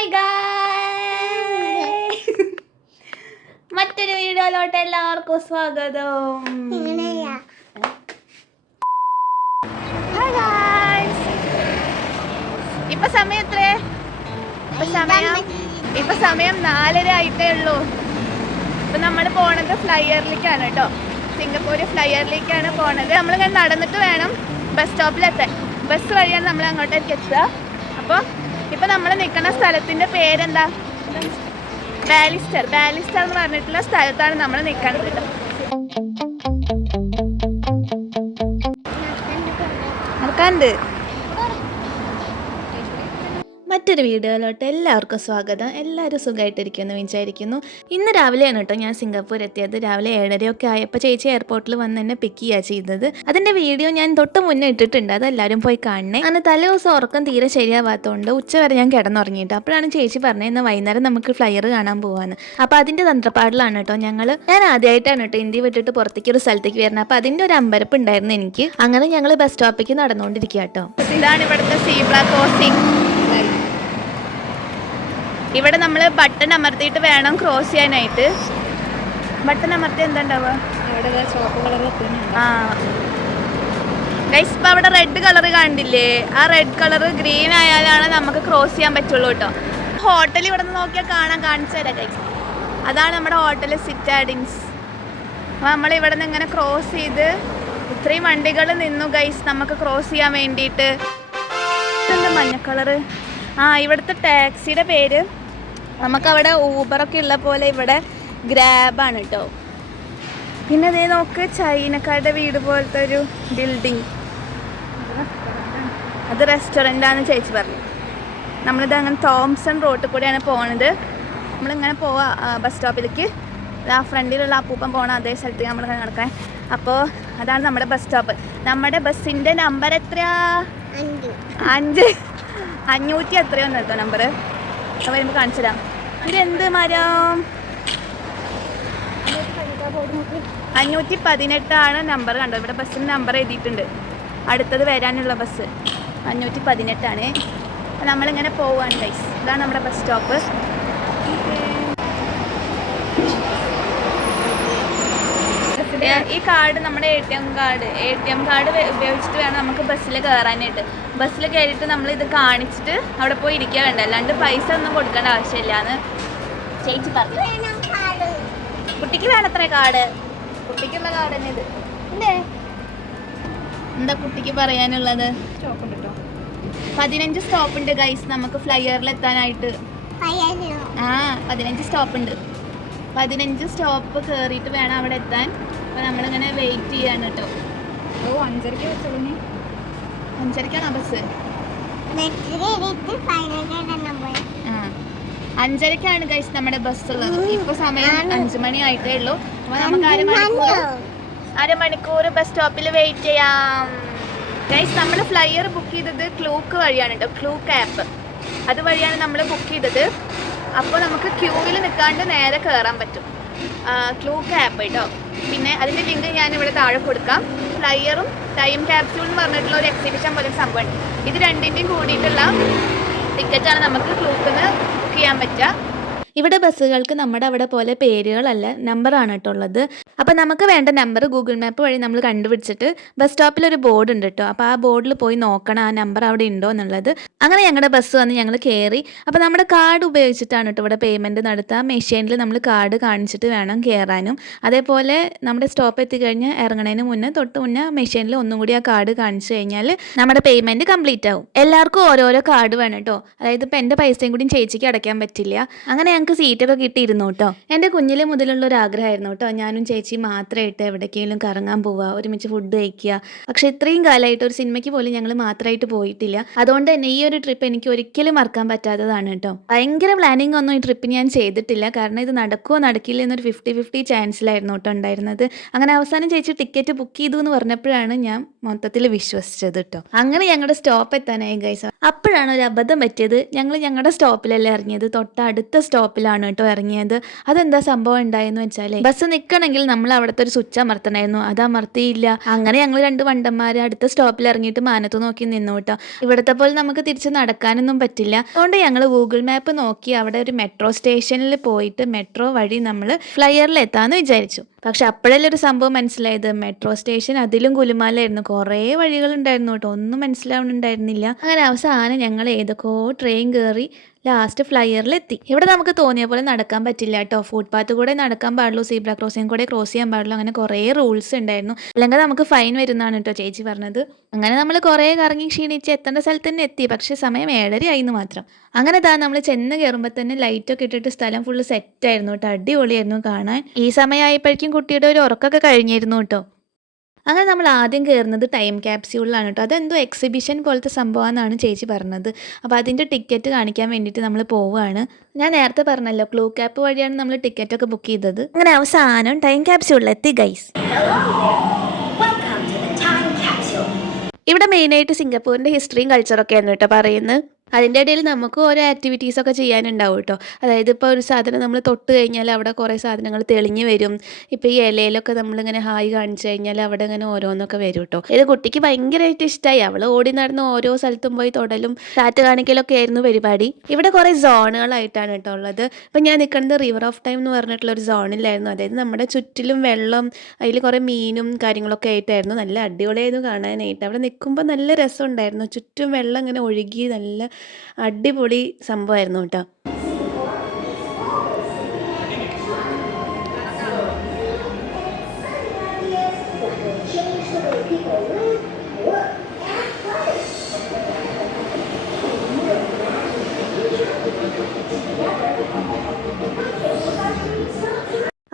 Hi guys, മറ്റൊരു വീഡിയോയിലോട്ട് എല്ലാവർക്കും സ്വാഗതം. ഹായ് ഗായ്സ്, ഇപ്പൊ സമയം എത്രേ? ഇപ്പൊ സമയം 4:30 ആയിട്ടേ ഉള്ളൂ. ഇപ്പൊ നമ്മൾ പോണത് ഫ്ലൈയറിലേക്കാണ് കേട്ടോ. സിംഗപ്പൂർ ഫ്ലൈയറിലേക്കാണ് പോണത്. നമ്മളിങ്ങനെ നടന്നിട്ട് വേണം ബസ് സ്റ്റോപ്പിലെത്താൻ. ബസ് വഴിയാണ് നമ്മൾ അങ്ങോട്ടേക്ക് എത്തുക. അപ്പോൾ ഇപ്പൊ നമ്മൾ നിൽക്കുന്ന സ്ഥലത്തിന്റെ പേരെന്താ? ബാലിസ്റ്റർ എന്ന് പറഞ്ഞിട്ടുള്ള സ്ഥലത്താണ് നമ്മൾ നിൽക്കുന്നത്. നടക്കാണ്ട് മറ്റൊരു വീഡിയോയിലോട്ട് എല്ലാവർക്കും സ്വാഗതം. എല്ലാവരും സുഖമായിട്ടിരിക്കുമെന്ന് വിചാരിക്കുന്നു. ഇന്ന് രാവിലെയാണ് കേട്ടോ ഞാൻ സിംഗപ്പൂർ എത്തിയത്. രാവിലെ 7:30 ആയപ്പോൾ ചേച്ചി എയർപോർട്ടിൽ വന്ന് എന്നെ പിക്ക് ചെയ്യുക ചെയ്തത്. അതിൻ്റെ വീഡിയോ ഞാൻ തൊട്ട് മുന്നേ ഇട്ടിട്ടുണ്ട്, അതെല്ലാവരും പോയി കാണണേ. അങ്ങനെ തലേ ദിവസം ഉറക്കം തീരെ ശരിയാവാത്തതുകൊണ്ട് ഉച്ചവരെ ഞാൻ കിടന്നുറങ്ങിയിട്ട്. അപ്പോഴാണ് ചേച്ചി പറഞ്ഞത് ഇന്ന് വൈകുന്നേരം നമുക്ക് ഫ്ലയർ കാണാൻ പോകാമെന്ന്. അപ്പോൾ അതിൻ്റെ തന്ത്രപ്പാടിലാണ് കേട്ടോ ഞാൻ ആദ്യമായിട്ടാണ് കേട്ടോ ഇന്ത്യ വിട്ടിട്ട് പുറത്തേക്ക് ഒരു സ്ഥലത്തേക്ക് വരുന്നത്. അപ്പോൾ അതിൻ്റെ ഒരു അമ്പരപ്പ് ഉണ്ടായിരുന്നു എനിക്ക്. അങ്ങനെ ഞങ്ങൾ ബസ് സ്റ്റോപ്പിലേക്ക് നടന്നുകൊണ്ടിരിക്കുക കേട്ടോ. ഇതാണ് ഇവിടുത്തെ സീബ്ര ക്രോസിംഗ്. ഇവിടെ നമ്മൾ ബട്ടൺ അമർത്തിയിട്ട് വേണം ക്രോസ് ചെയ്യാനായിട്ട്. ബട്ടൺ അമർത്തി എന്താ ഉണ്ടാവുക? ഗൈസ്, ഇപ്പം അവിടെ റെഡ് കളർ കണ്ടില്ലേ? ആ റെഡ് കളർ ഗ്രീൻ ആയാലാണ് നമുക്ക് ക്രോസ് ചെയ്യാൻ പറ്റുള്ളൂ കേട്ടോ. ഹോട്ടൽ ഇവിടെ നിന്ന് നോക്കിയാൽ കാണിച്ചു തരാം ഗൈസ്. അതാണ് നമ്മുടെ ഹോട്ടൽ സിറ്റാഡിൻസ്. അപ്പോൾ നമ്മളിവിടെ നിന്ന് ഇങ്ങനെ ക്രോസ് ചെയ്ത് ഇത്രയും വണ്ടികൾ നിന്നു ഗൈസ് നമുക്ക് ക്രോസ് ചെയ്യാൻ വേണ്ടിയിട്ട്. എന്താ മഞ്ഞ കളറ്? ഇവിടുത്തെ ടാക്സിയുടെ പേര് നമുക്കവിടെ ഊബറൊക്കെ ഉള്ള പോലെ ഇവിടെ ഗ്രാബാണ് കേട്ടോ. പിന്നെ അതേ നോക്ക്, ചൈനക്കാരുടെ വീട് പോലത്തെ ഒരു ബിൽഡിങ്. അത് റെസ്റ്റോറൻ്റാണെന്ന് ചേച്ചി പറഞ്ഞു. നമ്മളിത് അങ്ങനെ തോംസൺ റോഡിൽ കൂടെയാണ് പോണത്. നമ്മളിങ്ങനെ പോവാ ബസ് സ്റ്റോപ്പിലേക്ക്. ആ ഫ്രണ്ടിലുള്ള അപ്പൂപ്പൻ പോകണം അതേ സ്ഥലത്ത് നമ്മളിങ്ങനെ നടക്കാൻ. അപ്പോൾ അതാണ് നമ്മുടെ ബസ് സ്റ്റോപ്പ്. നമ്മുടെ ബസ്സിൻ്റെ നമ്പർ എത്രയാ? 500 എത്രയോന്ന് കേട്ടോ നമ്പർ. അപ്പോൾ വരുമ്പോൾ കാണിച്ചു തരാം. ഇതെന്ത് മരം? 518 നമ്പർ കണ്ടോ. ഇവിടെ ബസ്സിന് നമ്പർ എഴുതിയിട്ടുണ്ട്. അടുത്തത് വരാനുള്ള ബസ് 518. അപ്പോൾ നമ്മളിങ്ങനെ പോവാണ് ഗൈസ്. ഇതാണ് നമ്മുടെ ബസ് സ്റ്റോപ്പ്. ഈ കാർഡ് നമ്മുടെ ATM കാർഡ് ഉപയോഗിച്ചിട്ട് വേണം നമുക്ക് ബസ്സിൽ കയറാനായിട്ട്. ബസ്സിൽ കയറിയിട്ട് നമ്മൾ ഇത് കാണിച്ചിട്ട് അവിടെ പോയി ഇരിക്കുക വേണ്ട, അല്ലാണ്ട് പൈസ ഒന്നും കൊടുക്കേണ്ട ആവശ്യമില്ലാന്ന് ചേച്ചി പറഞ്ഞു. കുട്ടിക്ക് വേണത്ര കാർഡ്? കുട്ടിക്കുള്ള കാർഡ് തന്നെ ഇത്. എന്താ കുട്ടിക്ക് പറയാനുള്ളത്? 15 സ്റ്റോപ്പ് ഉണ്ട് ഗൈസ് നമുക്ക് ഫ്ലൈയറിൽ എത്താനായിട്ട്. 15 സ്റ്റോപ്പ് ഉണ്ട്. 15 സ്റ്റോപ്പ് കയറിയിട്ട് വേണം അവിടെ എത്താൻ. അപ്പോൾ നമ്മളിങ്ങനെ വെയിറ്റ് ചെയ്യാണ് കേട്ടോ. 5:30 ബസ്. 5:30 ഗൈസ് നമ്മുടെ ബസ് ഉള്ളത്. ഇപ്പോൾ സമയം 5 മണി ആയിട്ടേ ഉള്ളൂ. അപ്പോൾ നമുക്ക് അരമണിക്കൂർ ബസ് സ്റ്റോപ്പിൽ വെയിറ്റ് ചെയ്യാം ഗൈസ്. നമ്മൾ ഫ്ലൈയർ ബുക്ക് ചെയ്തത് ക്ലൂക്ക് വഴിയാണ് കേട്ടോ. ക്ലൂക്ക് ആപ്പ് അത് വഴിയാണ് നമ്മൾ ബുക്ക് ചെയ്തത്. അപ്പോൾ നമുക്ക് ക്യൂവിൽ നിൽക്കാണ്ട് നേരെ കയറാൻ പറ്റും. ക്ലൂക്ക് ആപ്പ് കേട്ടോ. പിന്നെ അതിൻ്റെ ലിങ്ക് ഞാനിവിടെ താഴെ കൊടുക്കാം. ഫ്ലൈയറും ടൈം ക്യാപ്സ്യൂൾ എന്ന് പറഞ്ഞിട്ടുള്ള ഒരു എക്സിബിഷൻ പോലെ സംഭവമുണ്ട്. ഇത് രണ്ടിൻ്റെയും കൂടിയിട്ടുള്ള ടിക്കറ്റാണ് നമുക്ക് ക്ലൂക്കിന് ബുക്ക് ചെയ്യാൻ പറ്റുക. ഇവിടെ ബസ്സുകൾക്ക് നമ്മുടെ അവിടെ പോലെ പേരുകളല്ല, നമ്പറാണ് കേട്ടോ ഉള്ളത്. അപ്പോൾ നമുക്ക് വേണ്ട നമ്പർ ഗൂഗിൾ മാപ്പ് വഴി നമ്മൾ കണ്ടുപിടിച്ചിട്ട് ബസ് സ്റ്റോപ്പിൽ ഒരു ബോർഡ് ഉണ്ട് കേട്ടോ. അപ്പോൾ ആ ബോർഡിൽ പോയി നോക്കണം ആ നമ്പർ അവിടെ ഉണ്ടോ എന്നുള്ളത്. അങ്ങനെ ഞങ്ങളുടെ ബസ് വന്ന് ഞങ്ങൾ കയറി. അപ്പോൾ നമ്മുടെ കാർഡ് ഉപയോഗിച്ചിട്ടാണ് കേട്ടോ ഇവിടെ പേയ്മെൻറ്റ് നടത്തുക. മെഷീനിൽ നമ്മൾ കാർഡ് കാണിച്ചിട്ട് വേണം കയറാനും. അതേപോലെ നമ്മുടെ സ്റ്റോപ്പ് എത്തിക്കഴിഞ്ഞാൽ ഇറങ്ങണതിന് മുന്നേ തൊട്ട് മുന്നേ മെഷീനിൽ ഒന്നും കൂടി ആ കാർഡ് കാണിച്ചു കഴിഞ്ഞാൽ നമ്മുടെ പേയ്മെൻറ്റ് കംപ്ലീറ്റ് ആവും. എല്ലാവർക്കും ഓരോരോ കാർഡ് വേണം കേട്ടോ. അതായത് ഇപ്പോൾ എൻ്റെ പൈസയും കൂടി ചേച്ചിക്ക് അടയ്ക്കാൻ പറ്റില്ല. അങ്ങനെ ഞങ്ങൾക്ക് സീറ്റൊക്കെ കിട്ടിയിരുന്നു കേട്ടോ. എൻ്റെ കുഞ്ഞിലെ മുതലുള്ള ഒരു ആഗ്രഹമായിരുന്നു കേട്ടോ. ഞാനും ചേച്ചി മാത്രമായിട്ട് എവിടേക്കെങ്കിലും കറങ്ങാൻ പോവുക, ഒരുമിച്ച് ഫുഡ് കഴിക്കുക. പക്ഷെ ഇത്രയും കാലമായിട്ട് ഒരു സിനിമയ്ക്ക് പോലും ഞങ്ങൾ മാത്രമായിട്ട് പോയിട്ടില്ല. അതുകൊണ്ട് തന്നെ ഈ ഒരു ട്രിപ്പ് എനിക്ക് ഒരിക്കലും മറക്കാൻ പറ്റാത്തതാണ് കേട്ടോ. ഭയങ്കര പ്ലാനിങ് ഒന്നും ഈ ട്രിപ്പ് ഞാൻ ചെയ്തിട്ടില്ല. കാരണം ഇത് നടക്കുമോ നടക്കില്ല എന്നൊരു 50-50 ചാൻസിലായിരുന്നു കേട്ടോ ഉണ്ടായിരുന്നത്. അങ്ങനെ അവസാനം ചേച്ചി ടിക്കറ്റ് ബുക്ക് ചെയ്തു എന്ന് പറഞ്ഞപ്പോഴാണ് ഞാൻ മൊത്തത്തിൽ വിശ്വസിച്ചത് കേട്ടോ. അങ്ങനെ ഞങ്ങളുടെ സ്റ്റോപ്പ് എത്താനായി ഗൈസ്. അപ്പോഴാണ് ഒരു അബദ്ധം പറ്റിയത്. ഞങ്ങൾ ഞങ്ങളുടെ സ്റ്റോപ്പിലല്ല ഇറങ്ങിയത്, തൊട്ടടുത്ത സ്റ്റോപ്പിൽ സ്റ്റോപ്പിലാണ് കേട്ടോ ഇറങ്ങിയത്. അതെന്താ സംഭവം ഉണ്ടായെന്ന് വെച്ചാൽ ബസ് നിൽക്കണമെങ്കിൽ നമ്മൾ അവിടുത്തെ ഒരു സ്വിച്ച് അമർത്തണമായിരുന്നു, അത് അമർത്തിയില്ല. അങ്ങനെ ഞങ്ങൾ 2 വണ്ടന്മാർ അടുത്ത സ്റ്റോപ്പിൽ ഇറങ്ങിയിട്ട് മാനത്ത് നോക്കി നിന്നു കേട്ടോ. ഇവിടുത്തെ പോലെ നമുക്ക് തിരിച്ച് നടക്കാനൊന്നും പറ്റില്ല. അതുകൊണ്ട് ഞങ്ങൾ ഗൂഗിൾ മാപ്പ് നോക്കി അവിടെ ഒരു മെട്രോ സ്റ്റേഷനിൽ പോയിട്ട് മെട്രോ വഴി നമ്മൾ ഫ്ലൈയറിൽ എത്താമെന്ന് വിചാരിച്ചു. പക്ഷെ അപ്പോഴല്ലേ ഒരു സംഭവം മനസ്സിലായത്, മെട്രോ സ്റ്റേഷൻ അതിലും കുലുമാലായിരുന്നു. കുറേ വഴികളുണ്ടായിരുന്നു കേട്ടോ, ഒന്നും മനസ്സിലാവുന്നുണ്ടായിരുന്നില്ല. അങ്ങനെ അവസാനം ഞങ്ങൾ ഏതൊക്കെയോ ട്രെയിൻ കയറി ലാസ്റ്റ് ഫ്ലൈയറിലെത്തി. ഇവിടെ നമുക്ക് തോന്നിയ പോലെ നടക്കാൻ പറ്റില്ല കേട്ടോ. ഫുട്പാത്ത് കൂടെ നടക്കാൻ പാടുള്ളൂ, സീബ്ര ക്രോസിംഗ് കൂടെ ക്രോസ് ചെയ്യാൻ പാടുള്ളൂ. അങ്ങനെ കുറേ റൂൾസ് ഉണ്ടായിരുന്നു. അല്ലെങ്കിൽ നമുക്ക് ഫൈൻ വരുന്നതാണ് കേട്ടോ ചേച്ചി പറഞ്ഞത്. അങ്ങനെ നമ്മൾ കുറേ കറങ്ങി ക്ഷീണിച്ച് എത്തേണ്ട സ്ഥലത്ത് തന്നെ എത്തി. പക്ഷേ സമയം 7:30 ആയിരുന്നു മാത്രം. അങ്ങനെ നമ്മൾ ചെന്ന് കയറുമ്പോൾ തന്നെ ലൈറ്റൊക്കെ ഇട്ടിട്ട് സ്ഥലം ഫുള്ള് സെറ്റായിരുന്നു കേട്ടോ. അടിപൊളിയായിരുന്നു കാണാൻ. ഈ സമയമായപ്പോഴേക്കും കുട്ടിയുടെ ഒരു ഉറക്കമൊക്കെ കഴിഞ്ഞിരുന്നു കേട്ടോ. അങ്ങനെ നമ്മൾ ആദ്യം കയറുന്നത് ടൈം ക്യാപ്സ്യൂളിലാണ് കേട്ടോ. അതെന്തോ എക്സിബിഷൻ പോലത്തെ സംഭവമാണെന്നാണ് ചേച്ചി പറഞ്ഞത്. അപ്പോൾ അതിൻ്റെ ടിക്കറ്റ് കാണിക്കാൻ വേണ്ടിയിട്ട് നമ്മൾ പോവുകയാണ്. ഞാൻ നേരത്തെ പറഞ്ഞല്ലോ, ക്ലൂ ക്യാപ്പ് വഴിയാണ് നമ്മൾ ടിക്കറ്റൊക്കെ ബുക്ക് ചെയ്തത്. അങ്ങനെ അവസാനം ടൈം ക്യാപ്സ്യൂളിലെത്തി ഗൈസ്. ഇവിടെ മെയിനായിട്ട് സിംഗപ്പൂരിൻ്റെ ഹിസ്റ്ററിയും കൾച്ചറൊക്കെയാണ് കേട്ടോ പറയുന്നത്. അതിൻ്റെ ഇടയിൽ നമുക്ക് ഓരോ ആക്ടിവിറ്റീസൊക്കെ ചെയ്യാനുണ്ടാവും കേട്ടോ. അതായത് ഇപ്പോൾ ഒരു സാധനം നമ്മൾ തൊട്ട് കഴിഞ്ഞാൽ അവിടെ കുറേ സാധനങ്ങൾ തെളിഞ്ഞ് വരും. ഇപ്പോൾ ഈ ഇലയിലൊക്കെ നമ്മളിങ്ങനെ ഹായ് കാണിച്ചു കഴിഞ്ഞാൽ അവിടെ ഇങ്ങനെ ഓരോന്നൊക്കെ വരും കേട്ടോ. ഇത് കുട്ടിക്ക് ഭയങ്കരമായിട്ട് ഇഷ്ടമായി. അവൾ ഓടി നടന്ന് ഓരോ സ്ഥലത്തും പോയി തൊടലും ടാറ്റ് കാണിക്കലൊക്കെ ആയിരുന്നു പരിപാടി. ഇവിടെ കുറേ സോണുകളായിട്ടാണ് കേട്ടോ ഉള്ളത്. ഇപ്പം ഞാൻ നിൽക്കുന്നത് റിവർ ഓഫ് ടൈം എന്ന് പറഞ്ഞിട്ടുള്ള ഒരു സോണിലായിരുന്നു. അതായത് നമ്മുടെ ചുറ്റിലും വെള്ളം, അതിൽ കുറേ മീനും കാര്യങ്ങളൊക്കെ ആയിട്ടായിരുന്നു. നല്ല അടിപൊളിയായിരുന്നു കാണാനായിട്ട്. അവിടെ നിൽക്കുമ്പോൾ നല്ല രസമുണ്ടായിരുന്നു. ചുറ്റും വെള്ളം ഇങ്ങനെ ഒഴുകി നല്ല അടിപൊളി സംഭവമായിരുന്നു കേട്ടോ.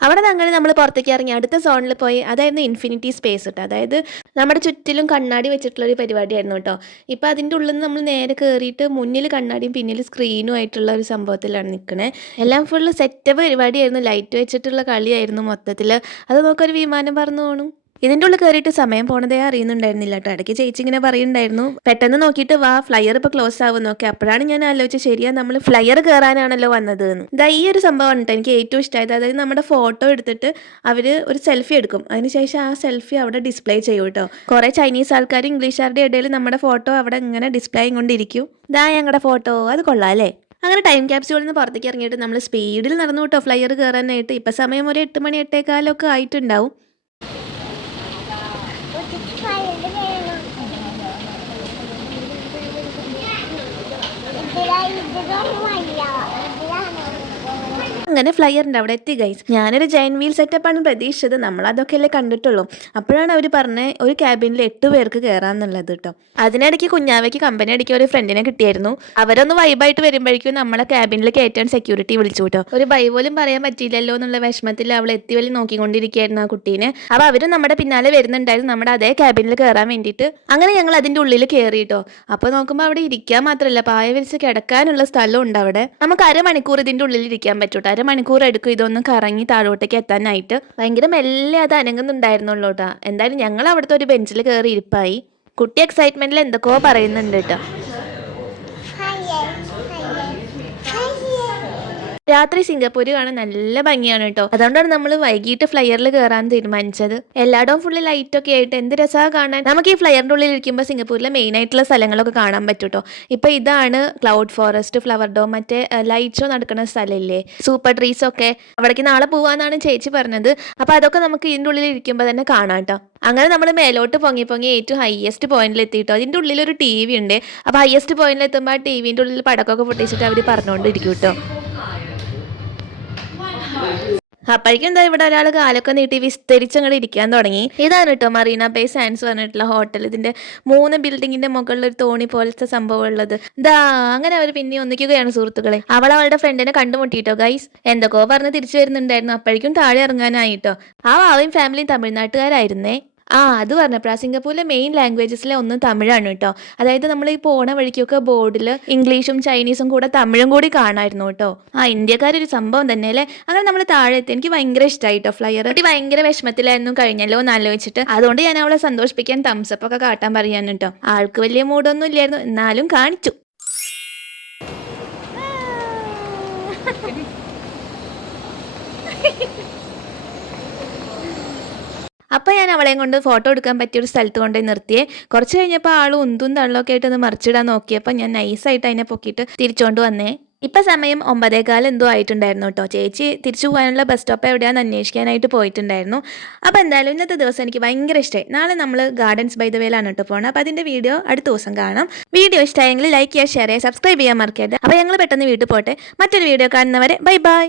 അവിടെ അങ്ങനെ നമ്മൾ പുറത്തേക്ക് ഇറങ്ങി അടുത്ത സോണിൽ പോയി. അതായിരുന്നു ഇൻഫിനിറ്റി സ്പേസ് കേട്ടോ. അതായത് നമ്മുടെ ചുറ്റിലും കണ്ണാടി വെച്ചിട്ടുള്ളൊരു പരിപാടിയായിരുന്നു കേട്ടോ. ഇപ്പോൾ അതിൻ്റെ ഉള്ളിൽ നിന്ന് നമ്മൾ നേരെ കയറിയിട്ട് മുന്നിൽ കണ്ണാടിയും പിന്നിൽ സ്ക്രീനും ആയിട്ടുള്ള ഒരു സംഭവത്തിലാണ് നിൽക്കണേ. എല്ലാം ഫുള്ള് സെറ്റപ്പ് പരിപാടിയായിരുന്നു. ലൈറ്റ് വെച്ചിട്ടുള്ള കളിയായിരുന്നു മൊത്തത്തിൽ. അത് നോക്കൊരു വിമാനം പറന്നു പോകണം. ഇതിൻ്റെ ഉള്ളിൽ കയറിയിട്ട് സമയം പോണതേ അറിയുന്നുണ്ടായിരുന്നില്ല കേട്ടോ. ഇടയ്ക്ക് ചേച്ചി ഇങ്ങനെ പറയുന്നുണ്ടായിരുന്നു, പെട്ടെന്ന് നോക്കിയിട്ട് വാ, ഫ്ലയർ ഇപ്പോൾ ക്ലോസ് ആവും നോക്കി. അപ്പോഴാണ് ഞാൻ ആലോചിച്ചത്, ശരിയാ നമ്മൾ ഫ്ലയർ കയറാനാണല്ലോ വന്നത് എന്ന്. ഇതാ ഈ ഒരു സംഭവമാണ് കേട്ടോ എനിക്ക് ഏറ്റവും ഇഷ്ടമായത്. അതായത് നമ്മുടെ ഫോട്ടോ എടുത്തിട്ട് അവർ ഒരു സെൽഫി എടുക്കും. അതിനുശേഷം ആ സെൽഫി അവിടെ ഡിസ്പ്ലേ ചെയ്യും കേട്ടോ. കുറേ ചൈനീസ് ആൾക്കാർ ഇംഗ്ലീഷുകാരുടെ ഇടയിൽ നമ്മുടെ ഫോട്ടോ അവിടെ ഇങ്ങനെ ഡിസ്പ്ലേ കൊണ്ടിരിക്കും. ഇതാ ഞങ്ങളുടെ ഫോട്ടോ, അത് കൊള്ളാം അല്ലേ. അങ്ങനെ ടൈം ക്യാപ്സ്യൂളിൽ നിന്ന് പുറത്തേക്ക് ഇറങ്ങിയിട്ട് നമ്മൾ സ്പീഡിൽ നടന്നു കേട്ടോ ഫ്ലയർ കയറാനായിട്ട്. ഇപ്പം സമയം ഒരു 8 മണി 8:15 ആയിട്ടുണ്ടാവും. അങ്ങനെ ഫ്ലയറിൻ്റെ അവിടെ എത്തി ഗൈസ്. ഞാനൊരു ജൈൻ വീൽ സെറ്റപ്പാണ് പ്രതീക്ഷിച്ചത്. നമ്മളതൊക്കെയല്ലേ കണ്ടിട്ടുള്ളൂ. അപ്പോഴാണ് അവർ പറഞ്ഞത് ഒരു ക്യാബിനിൽ 8 പേർക്ക് കയറാമെന്നുള്ളത് കേട്ടോ. അതിനിടയ്ക്ക് കുഞ്ഞാവയ്ക്ക് കമ്പനി അടിക്കുക ഒരു ഫ്രണ്ടിനെ കിട്ടിയായിരുന്നു. അവരൊന്ന് വൈബായിട്ട് വരുമ്പോഴേക്കും നമ്മളെ ക്യാബിനിൽ കയറ്റാൻ സെക്യൂരിറ്റി വിളിച്ചു കേട്ടോ. ഒരു ബൈ പോലും പറയാൻ പറ്റിയില്ലല്ലോ എന്നുള്ള വിഷമത്തിൽ അവൾ എത്തി വലി നോക്കിക്കൊണ്ടിരിക്കുകയായിരുന്നു ആ കുട്ടീനെ. അപ്പോൾ അവരും നമ്മുടെ പിന്നാലെ വരുന്നുണ്ടായിരുന്നു നമ്മുടെ അതേ ക്യാബിനിൽ കയറാൻ വേണ്ടിയിട്ട്. അങ്ങനെ ഞങ്ങൾ അതിൻ്റെ ഉള്ളിൽ കയറി കേട്ടോ. അപ്പോൾ നോക്കുമ്പോൾ അവിടെ ഇരിക്കാൻ മാത്രമല്ല, പായ വിരിച്ച് കിടക്കാനുള്ള സ്ഥലം ഉണ്ട് അവിടെ. നമുക്ക് അരമണിക്കൂർ ഇതിൻ്റെ ഉള്ളിൽ ഇരിക്കാൻ പറ്റൂട്ടോ. അരമണിക്കൂർ എടുക്കും ഇതൊന്നും കറങ്ങി താഴോട്ടേക്ക് എത്താനായിട്ട്. ഭയങ്കര മെല്ലെ അത് അനങ്ങുന്നുണ്ടായിരുന്നുള്ളൂ കേട്ടോ. എന്തായാലും ഞങ്ങൾ അവിടുത്തെ ഒരു ബെഞ്ചിൽ കയറി ഇരിപ്പായി. കുട്ടി എക്സൈറ്റ്മെന്റിൽ എന്തൊക്കെയോ പറയുന്നുണ്ട് കേട്ടോ. രാത്രി സിംഗപ്പൂർ കാണാൻ നല്ല ഭംഗിയാണ് കേട്ടോ. അതുകൊണ്ടാണ് നമ്മൾ വൈകിട്ട് ഫ്ലയറിൽ കയറാൻ തീരുമാനിച്ചത്. എല്ലായിടവും ഫുള്ള് ലൈറ്റൊക്കെ ആയിട്ട് എന്ത് രസമാണ് കാണാൻ. നമുക്ക് ഈ ഫ്ലയറിൻ്റെ ഉള്ളിൽ ഇരിക്കുമ്പോൾ സിംഗപ്പൂരിലെ മെയിൻ ആയിട്ടുള്ള സ്ഥലങ്ങളൊക്കെ കാണാൻ പറ്റും കേട്ടോ. ഇപ്പോൾ ഇതാണ് ക്ലൗഡ് ഫോറസ്റ്റ്, ഫ്ലവർ ഡോം, മറ്റേ ലൈറ്റ് ഷോ നടക്കുന്ന സ്ഥലമില്ലേ, സൂപ്പർ ട്രീസ് ഒക്കെ. അവിടേക്ക് നാളെ പോകാമെന്നാണ് ചേച്ചി പറഞ്ഞത്. അപ്പോൾ അതൊക്കെ നമുക്ക് ഇതിൻ്റെ ഉള്ളിൽ ഇരിക്കുമ്പോൾ തന്നെ കാണാം കേട്ടോ. അങ്ങനെ നമ്മൾ മേലോട്ട് പൊങ്ങി ഏറ്റവും ഹയസ്റ്റ് പോയിന്റിൽ എത്തിയിട്ടോ. അതിൻ്റെ ഉള്ളിലൊരു TV ഉണ്ട്. അപ്പോൾ ഹയസ്റ്റ് പോയിന്റിൽ എത്തുമ്പോൾ ആ TVൻ്റെ ഉള്ളിൽ പടക്കമൊക്കെ പൊട്ടിച്ചിട്ട് അവർ പറഞ്ഞുകൊണ്ടിരിക്കും കേട്ടോ. അപ്പോഴേക്കും എന്താ ഇവിടെ ഒരാൾ കാലൊക്കെ നീട്ടി വിസ്തരിച്ചങ്ങോട്ട് ഇരിക്കാൻ തുടങ്ങി. ഇതാണ് കേട്ടോ മറീന ബേ സാൻഡ്സ് പറഞ്ഞിട്ടുള്ള ഹോട്ടൽ. ഇതിന്റെ 3 ബിൽഡിങ്ങിന്റെ മുകളിൽ ഒരു തോണി പോലത്തെ സംഭവം ഉള്ളത്. അങ്ങനെ അവർ പിന്നെ ഒന്നിക്കുകയാണ് സുഹൃത്തുക്കളെ. അവളുടെ ഫ്രണ്ടിനെ കണ്ടുമുട്ടിട്ടോ ഗൈസ്. എന്തൊക്കെയോ പറഞ്ഞ് തിരിച്ചു വരുന്നുണ്ടായിരുന്നു. അപ്പോഴേക്കും താഴെ ഇറങ്ങാനായിട്ടോ. ആ വാവയും ഫാമിലിയും തമിഴ്നാട്ടുകാരായിരുന്നേ. അത് പറഞ്ഞപ്പോഴാ സിംഗപ്പൂരിലെ മെയിൻ ലാംഗ്വേജസിലെ ഒന്ന് തമിഴാണ് കേട്ടോ. അതായത് നമ്മൾ ഈ പോണ വഴിക്കൊക്കെ ബോർഡിൽ ഇംഗ്ലീഷും ചൈനീസും കൂടെ തമിഴും കൂടി കാണാമായിരുന്നു കേട്ടോ. ഇന്ത്യക്കാരൊരു സംഭവം തന്നെ അല്ലേ. അങ്ങനെ നമ്മൾ താഴെ എത്തി. എനിക്ക് ഭയങ്കര ഇഷ്ടമായി കേട്ടോ ഫ്ലയർ. കുട്ടി ഭയങ്കര വിഷമത്തിലായിരുന്നു കഴിഞ്ഞല്ലോ എന്ന് ആലോചിച്ചിട്ട്. അതുകൊണ്ട് ഞാൻ അവളെ സന്തോഷിപ്പിക്കാൻ തംസപ്പ് ഒക്കെ കാട്ടാൻ പറയാൻ കേട്ടോ. ആൾക്ക് വലിയ മൂഡൊന്നും ഇല്ലായിരുന്നു, എന്നാലും കാണിച്ചു. അപ്പോൾ ഞാൻ അവളെയും കൊണ്ട് ഫോട്ടോ എടുക്കാൻ പറ്റിയൊരു സ്ഥലത്ത് കൊണ്ടുപോയി നിർത്തിയേ. കുറച്ച് കഴിഞ്ഞപ്പോൾ ആൾ ഉന്തും തള്ളൊക്കെ ആയിട്ട് ഒന്ന് മറിച്ചിടാൻ നോക്കിയപ്പോൾ ഞാൻ നൈസായിട്ട് അതിനെ പൊക്കിയിട്ട് തിരിച്ചുകൊണ്ട് വന്നേ. ഇപ്പം സമയം 9:15 എന്തോ ആയിട്ടുണ്ടായിരുന്നു കേട്ടോ. ചേച്ചി തിരിച്ചു പോകാനുള്ള ബസ് സ്റ്റോപ്പ് എവിടെയാണെന്ന് അന്വേഷിക്കാനായിട്ട് പോയിട്ടുണ്ടായിരുന്നു. അപ്പോൾ എന്തായാലും ഇന്നത്തെ ദിവസം എനിക്ക് ഭയങ്കര ഇഷ്ടമായി. നാളെ നമ്മൾ ഗാർഡൻസ് ബൈ ദ വേയിലാണ് കേട്ടോ പോകണം. അപ്പോൾ അതിൻ്റെ വീഡിയോ അടുത്ത ദിവസം കാണാം. വീഡിയോ ഇഷ്ടമായെങ്കിൽ ലൈക്ക് ചെയ്യുക, ഷെയർ ചെയ്യുക, സബ്സ്ക്രൈബ് ചെയ്യാൻ മറക്കരുത്. അപ്പോൾ ഞങ്ങൾ പെട്ടെന്ന് വീട്ടിൽ പോട്ടെ. മറ്റൊരു വീഡിയോ കാണുന്നവരെ ബൈ ബൈ.